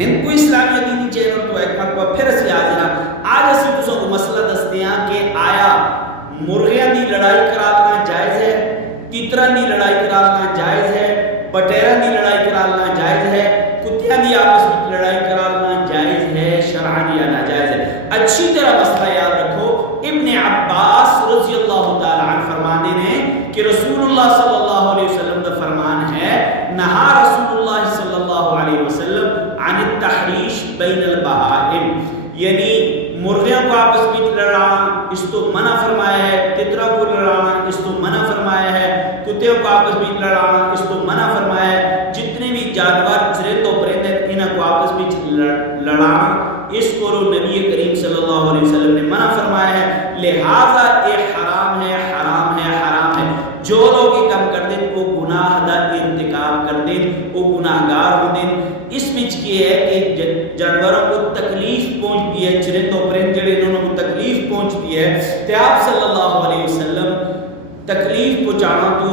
ہند کو اسلامی دینی چینل تو ایک مرتبہ پھر اسی حاضر آج اسی تو مسئلہ دستے ہیں کہ آیا مرغیاں دی لڑائی کرالنا جائز ہے، تیتراں دی لڑائی کرالنا جائز ہے، بٹیراں دی لڑائی کرالنا جائز ہے، کتیاں دی آپس میں لڑائی کرالنا جائز ہے شرعاً یا ناجائز ہے؟ اچھی طرح مسئلہ یاد رکھو، ابن عباس رضی اللہ تعالی عنہ فرمانے نے کہ رسول اللہ صلی اللہ علیہ وسلم کا فرمان ہے، نہا رسول اللہ صلی اللہ علیہ وسلم عن التحریش بین البہائم، یعنی مرغیوں کو آپس میں لڑانا اس تو منع فرمایا ہے، تتروں کو لڑانا اس تو منع فرمایا ہے، کتوں کو آپس میں لڑانا اس تو منع فرمایا ہے، جتنے بھی جانور چرند و پرندے انہیں کو آپس میں لڑانا اس کو نبی کریم صلی اللہ علیہ وسلم نے منع فرمایا ہے، لہذا یہ حرام ہے حرام ہے حرام ہے۔ جو لوگ یہ کام کر دیں وہ گناہ دا ارتکاب کر دیں، وہ گناہ گار ہو دیں۔ اس وچ یہ ہے کہ جانوروں کو تکلیف پہنچتی ہے، چرند و پرند جڑے انہوں کو تکلیف پہنچتی ہے، تے آپ صلی اللہ علیہ وسلم تکلیف پہنچانا تو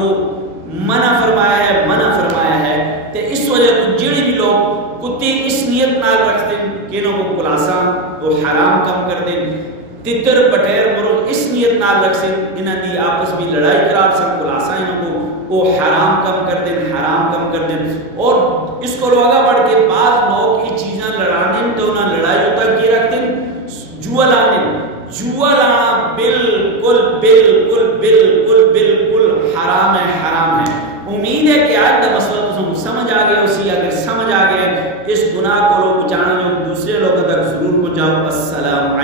منع فرمایا ہے، منع فرمایا ہے۔ تے اس وجہ تو جڑے بھی لوگ کتے اس نیت نال رکھتے ہیں کہ انہوں کو کلاساں وہ حرام کم کر دیں، تتر بٹیر مرغ اس نیت نال رکھ سے انہاں دی آپس میں لڑائی کرا سن کلاساں انہوں کو وہ حرام کم کر دیں، حرام کم کر دیں۔ اور اس کو لوگا بڑھ کے بعض لوگ یہ چیزاں لڑانے تو انہاں لڑائی ہوتا کی رکھ دیں، جوا لانے، جوا لانا بالکل بالکل بالکل بالکل حرام ہے حرام ہے۔ امید ہے کہ آج کا مسئلہ تو سمجھ آ گیا، اسی اگر سمجھ آ گیا اس گناہ کو لوگ بچانا جو دوسرے لوگوں تک ضرور پہنچاؤ۔ السلام